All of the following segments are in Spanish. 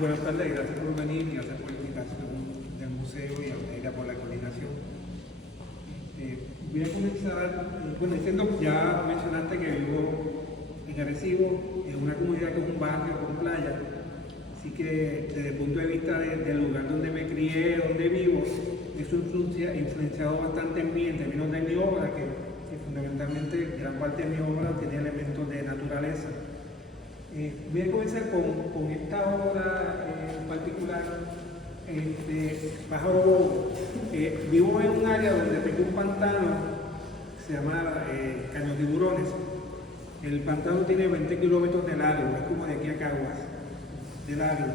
Buenas tardes, gracias por venir y gracias por la invitación del museo y a Oteira por la coordinación. Voy a comenzar, diciendo, ya mencionaste que vivo en Arecibo, en una comunidad que es un barrio con playa, así que desde el punto de vista del lugar donde me crié, donde vivo, eso ha influenciado bastante en mí en términos de mi obra, que fundamentalmente gran parte de mi obra tiene elementos de naturaleza. Voy a comenzar con esta obra en particular, Pájaro Bobo. Vivo en un área donde tengo un pantano que se llama Caño Tiburones. El pantano tiene 20 kilómetros de largo, es como de aquí a Caguas, de largo,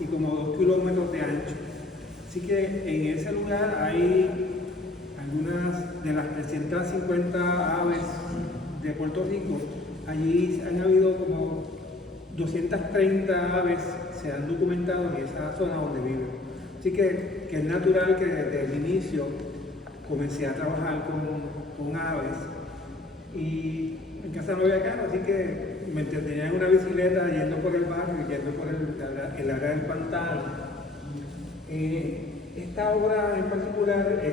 y como 2 kilómetros de ancho. Así que en ese lugar hay algunas de las 350 aves de Puerto Rico. Allí han habido como 230 aves, se han documentado en esa zona donde vivo. Así que es natural que desde el inicio comencé a trabajar con aves. Y en casa no había carro, así que me entretenía en una bicicleta yendo por el barrio, yendo por el área del pantano. Esta obra en particular,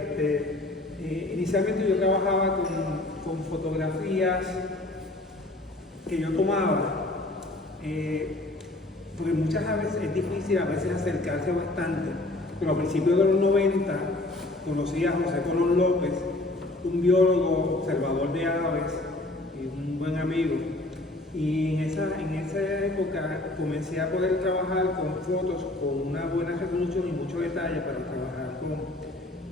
inicialmente yo trabajaba con fotografías que yo tomaba, porque muchas aves es difícil a veces acercarse bastante, pero a principios de los 90 conocí a José Colón López, un biólogo observador de aves y un buen amigo, y en esa época comencé a poder trabajar con fotos con una buena resolución y mucho detalle para trabajar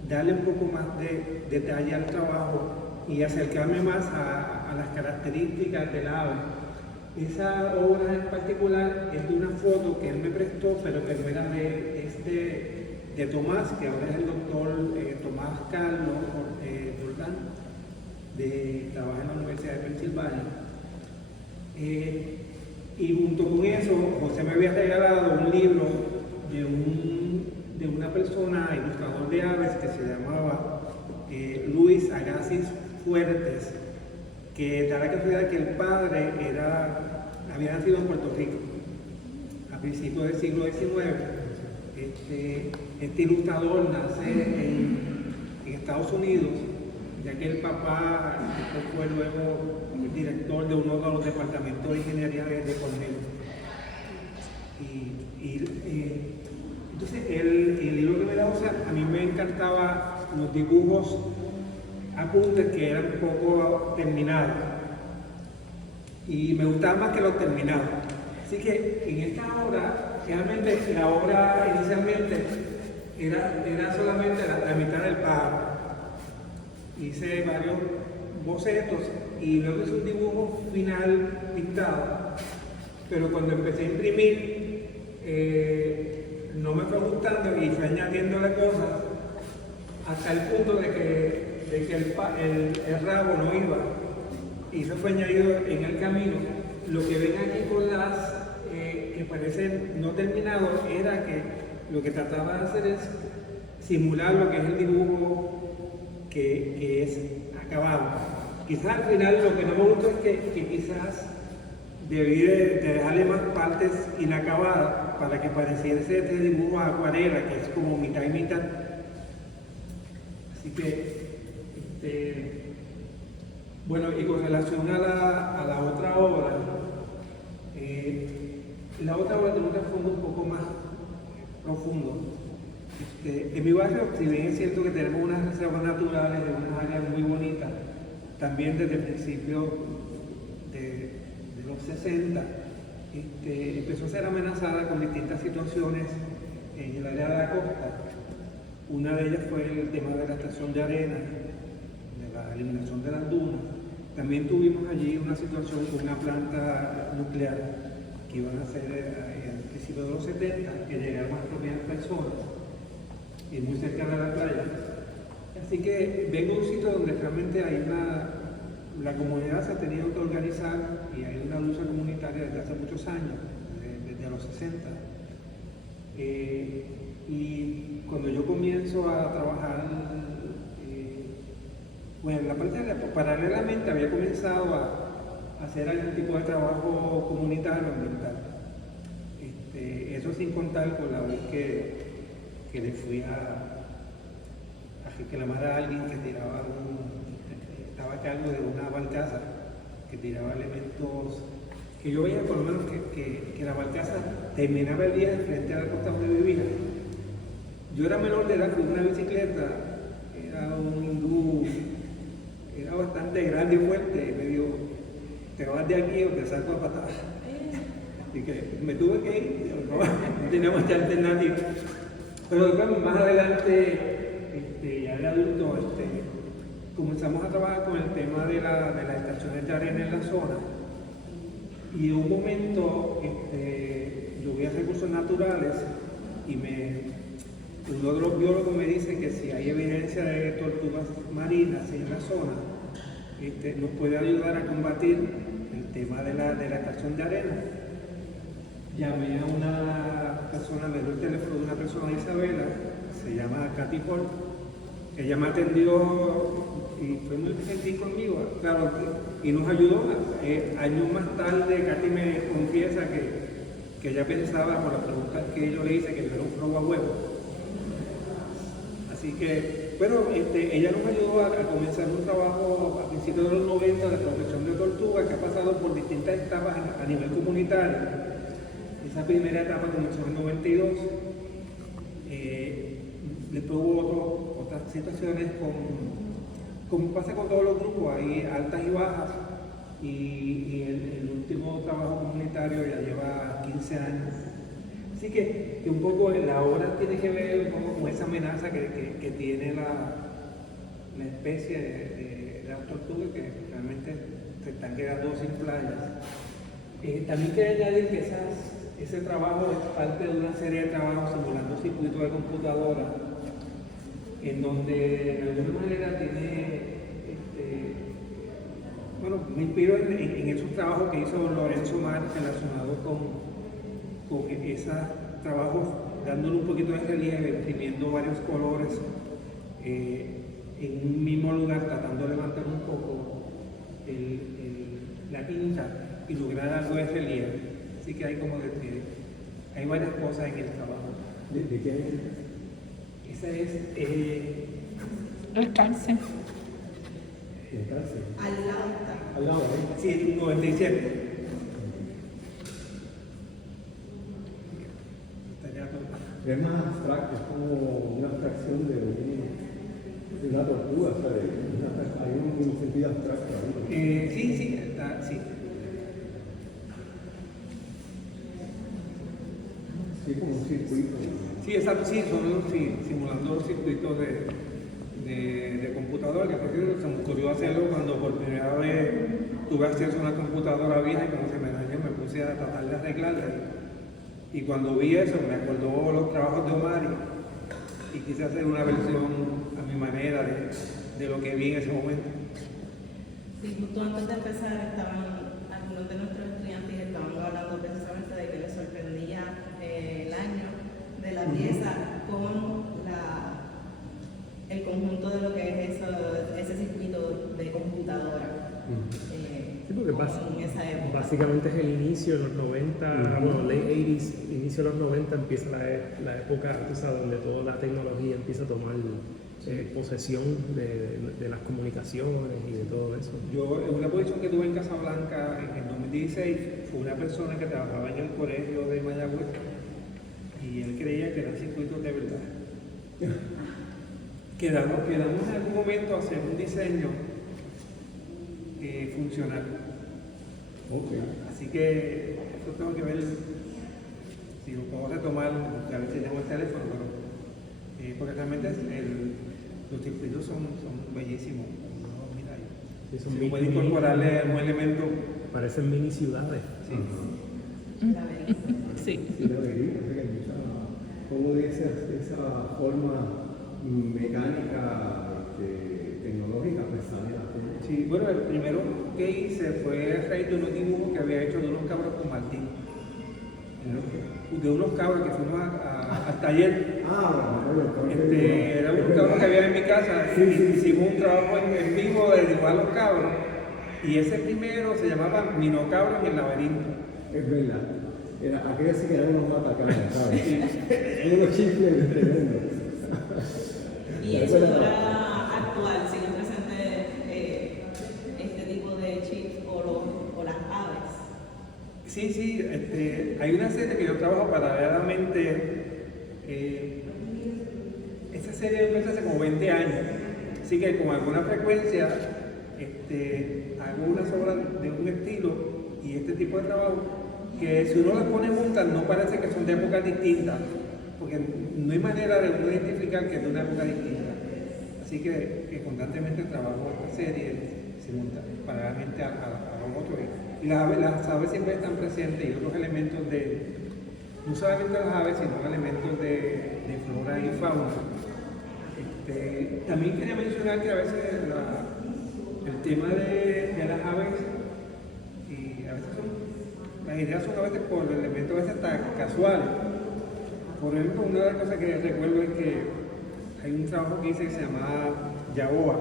darle un poco más de detalle al trabajo y acercarme más a las características del ave. Esa obra en particular es de una foto que él me prestó, pero que no era de Tomás, que ahora es el doctor Tomás Carlos Roldán, trabaja en la Universidad de Pensilvania. Y junto con eso, José me había regalado un libro de una persona, ilustrador de aves, que se llamaba Luis Agassiz Fuertes, que da la casualidad que el padre había nacido en Puerto Rico a principios del siglo XIX. Este ilustrador nace en Estados Unidos, ya que el papá fue luego el director de uno de los departamentos de ingeniería de Cornell. Entonces el libro que me da, a mí me encantaba los dibujos, apuntes que eran un poco terminados, y me gustaba más que los terminados. Así que en esta obra, realmente la obra inicialmente era solamente la mitad del pájaro. Hice varios bocetos y luego hice un dibujo final pintado, pero cuando empecé a imprimir no me fue gustando y fue añadiéndole cosas hasta el punto de que el rabo no iba, y eso fue añadido en el camino. Lo que ven aquí con las que parecen no terminados era que lo que trataba de hacer es simular lo que es el dibujo que es acabado. Quizás al final lo que no me gustó es que quizás debí de dejarle más partes inacabadas para que pareciese este dibujo a acuarela, que es como mitad y mitad. Así que, bueno, y con relación a la otra obra, la otra obra tiene un trasfondo un poco más profundo. En mi barrio, si bien es cierto que tenemos unas reservas naturales de unas áreas muy bonitas, también desde el principio de los 60, empezó a ser amenazada con distintas situaciones en el área de la costa. Una de ellas fue el tema de la extracción de arena, de la eliminación de las dunas. También tuvimos allí una situación con una planta nuclear que iban a ser en el principio de los 70, que llegaron a expropiar personas y muy cerca de la playa. Así que vengo a un sitio donde realmente hay la comunidad se ha tenido que organizar y hay una lucha comunitaria desde hace muchos años, desde los 60. Y cuando yo comienzo a trabajar, bueno, la parte paralelamente había comenzado a hacer algún tipo de trabajo comunitario ambiental. Eso sin contar con la vez que le fui a reclamar a alguien que estaba a cargo de una barcaza que tiraba elementos que yo veía por lo menos que la barcaza terminaba el día frente a la costa donde vivía. Yo era menor de edad con una bicicleta, era un hindú, era bastante grande y fuerte, me dijo, te vas de aquí o te saco a patadas. Así que me tuve que ir, no tenía mucha alternativa. Pero después, más adelante, ya de adulto, comenzamos a trabajar con el tema de las estaciones de arena en la zona. Y en un momento, yo voy a recursos naturales y uno de los biólogos me dice que si hay evidencia de tortugas marinas en la zona, nos puede ayudar a combatir el tema de la estación de arena. Llamé a una persona, le doy el teléfono de una persona, Isabela, se llama Katy Paul. Ella me atendió y fue muy gentil conmigo, claro, y nos ayudó. Años más tarde, Katy me confiesa que ella pensaba, por las preguntas que yo le hice, que yo era un robo a huevo. Así que, bueno, ella nos ayudó a comenzar un trabajo a principios de los 90 de protección de tortugas que ha pasado por distintas etapas a nivel comunitario. Esa primera etapa comenzó en el 92. Después hubo otras situaciones como pasa con todos los grupos, hay altas y bajas. Y el último trabajo comunitario ya lleva 15 años. Así que un poco la obra tiene que ver un poco con esa amenaza que tiene la especie de las tortugas que realmente se están quedando sin playas. También quiero añadir que ese trabajo es parte de una serie de trabajos simulando circuitos de computadora, en donde de alguna manera me inspiro en esos trabajos que hizo Lorenzo Mar relacionados con esos trabajos, dándole un poquito de relieve, imprimiendo varios colores en un mismo lugar, tratando de levantar un poco la tinta y lograr algo de relieve. Así que hay hay varias cosas en el trabajo. ¿De qué año? Esa es el cárcel. ¿El cárcel? Al lado está. Al lado, ¿eh? sí, 97. Estaría todo. Es más abstracto, es como una abstracción de una tortuga, o sea, hay un sentido abstracto ahí. Sí. Sí, como un circuito. Sí, exacto, sí, simulando los circuitos de computadora, que por cierto se me ocurrió hacerlo cuando por primera vez tuve acceso a una computadora vieja y como se me dañó me puse a tratar de arreglarla. Y cuando vi eso me acordó los trabajos de Omar y quise hacer una versión a mi manera de lo que vi en ese momento. Sí, justo antes de empezar algunos de nuestros estudiantes estaban hablando precisamente de que les sorprendía el año de la pieza con el conjunto de lo que es ese circuito de computadora. Sí, porque en esa época. básicamente es el inicio de los 90, bueno, late 80s, inicio de los 90 empieza la época, tú sabes, donde toda la tecnología empieza a tomar posesión de las comunicaciones y de todo eso. Yo, en una posición que tuve en Casablanca en el 2016, fue una persona que trabajaba en el colegio de Mayagüez y él creía que eran circuitos de verdad. Quedamos en algún momento a hacer un diseño funcional. Okay. Así que eso tengo que ver si lo puedo retomar, a ver si tengo el teléfono, pero, porque realmente los circuitos son bellísimos. ¿No? Mira, Sí, son si puede incorporarle un elemento. Parecen mini ciudades. Sí. Sí. Sí, la alegría, como de esa forma mecánica, tecnológica, pues sale la forma. Sí, bueno, el primero que hice fue a raíz de unos dibujos que había hecho de unos cabros con Martín. De unos cabros que fuimos al taller. Era un cabro que había en mi casa. Hicimos un trabajo en vivo de dibujar los cabros. Y ese primero se llamaba Minocabro en el laberinto. Es verdad. aquellos sí que eran unos matacanes, ¿sabes? Eran unos chifles tremendos. Y en su hora actual sigue presente este tipo de chips o las aves. Sí, hay una serie que yo trabajo paralelamente. Esta serie empezó hace como 20 años, así que con alguna frecuencia hago unas obras de un estilo y este tipo de trabajo que si uno las pone juntas no parece que son de épocas distintas, porque no hay manera de uno identificar que es de una época distinta. Así que constantemente trabajo esta serie simultáneamente, paralelamente a los otros. Y las aves siempre están presentes y otros elementos no solamente las aves, sino elementos de flora y fauna. También quería mencionar que a veces el tema de las aves, y a veces las ideas son a veces por elementos a veces hasta casuales. Por ejemplo, una de las cosas que recuerdo es que hay un trabajo que hice que se llamaba Yaboa,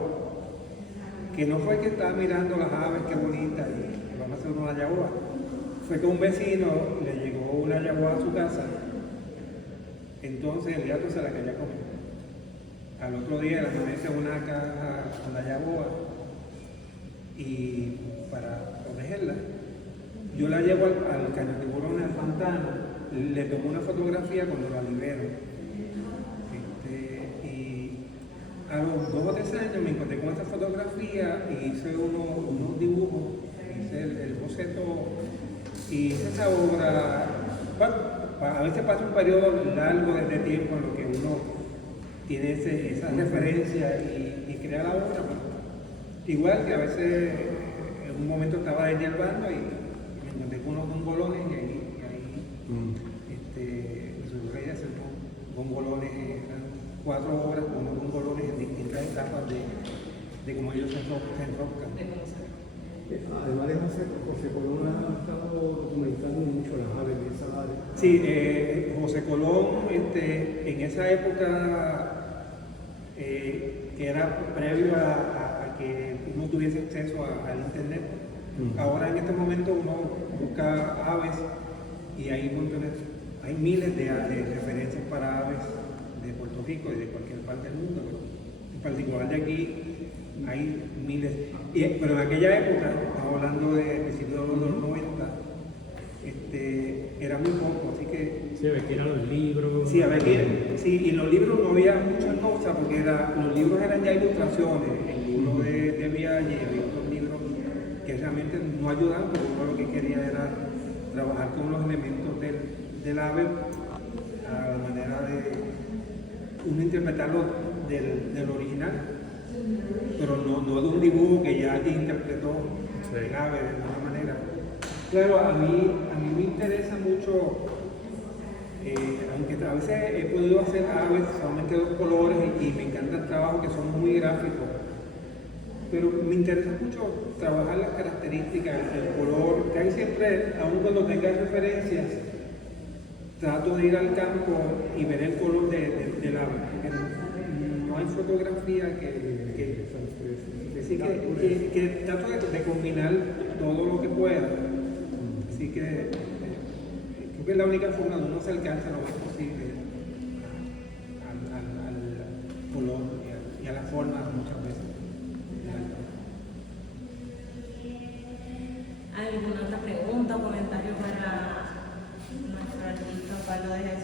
que no fue que estaba mirando las aves, qué bonita, y vamos a hacer una yaboa. Fue que un vecino le llegó una yaboa a su casa, entonces el gato se la quería comer. Al otro día la mamá hizo una caja con la yaboa y para protegerla, yo la llevo al cañón de tiburón, al pantano, le tomo una fotografía cuando la libero. Y a los 2 o 3 años me encontré con esa fotografía y hice unos dibujos, hice el boceto y hice esa obra. A veces pasa un periodo largo de tiempo en lo que uno tiene esa referencia y crea la obra. Igual que a veces en un momento estaba deshielbando y me encontré con unos gongolones y ahí me surgió hacer gongolones, eran 4 obras con unos gongolones en distintas etapas de cómo ellos se enroscan. Además de José Colón ha estado documentando mucho las aves de esa área. Sí, José Colón, en esa época que era previo a que uno tuviese acceso al internet, ahora en este momento uno busca aves y hay miles de referencias para aves de Puerto Rico y de cualquier parte del mundo, en particular de aquí hay miles, pero en aquella época, estamos hablando de principios de los 90, era muy poco, así que... Sí, a ver, que eran los libros. Sí, y en los libros no había muchas cosas, porque los libros eran ya ilustraciones, el libro de Vialle, había otros libros que realmente no ayudaban, pero uno lo que quería era trabajar con los elementos del ave a la manera de uno interpretarlo del original, pero no de un dibujo que ya alguien interpretó el ave de alguna manera. Claro, a mí me interesa mucho, aunque a veces he podido hacer aves solamente 2 colores y me encanta el trabajo que son muy gráficos, pero me interesa mucho trabajar las características, el color, que hay siempre, aun cuando tenga referencias, trato de ir al campo y ver el color del ave, porque no hay fotografía que trato de combinar todo lo que pueda. Así que creo que es la única forma de uno se alcanza lo más posible al color y a la forma muchas veces. ¿Alguna otra pregunta o comentario para nuestro artista Osvaldo de Jesús?